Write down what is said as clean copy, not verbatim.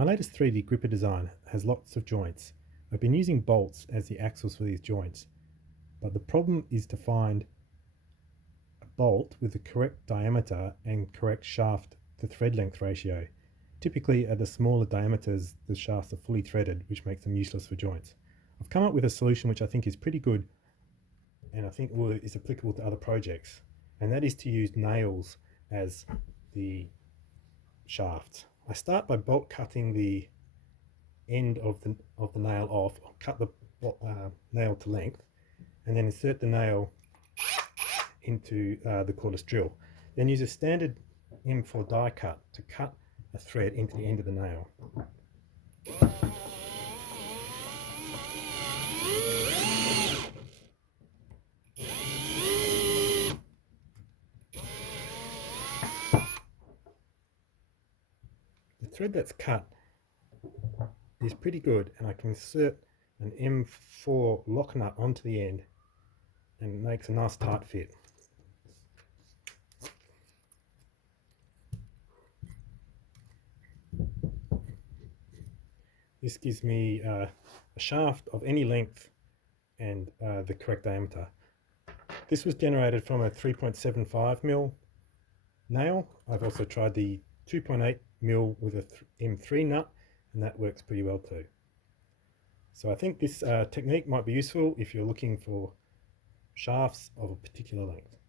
My latest 3D gripper design has lots of joints. I've been using bolts as the axles for these joints, but the problem is to find a bolt with the correct diameter and correct shaft to thread length ratio. Typically at the smaller diameters the shafts are fully threaded, which makes them useless for joints. I've come up with a solution which I think is pretty good and I think is applicable to other projects, and that is to use nails as the shafts. I start by bolt cutting the end of the nail off, cut the nail to length, and then insert the nail into the cordless drill. Then use a standard M4 die cut to cut a thread into the end of the nail. The thread that's cut is pretty good, and I can insert an M4 lock nut onto the end and it makes a nice tight fit. This gives me a shaft of any length and the correct diameter. This was generated from a 3.75mm nail. I've also tried the 2.8mm with a M3 nut, and that works pretty well too. So I think this technique might be useful if you're looking for shafts of a particular length.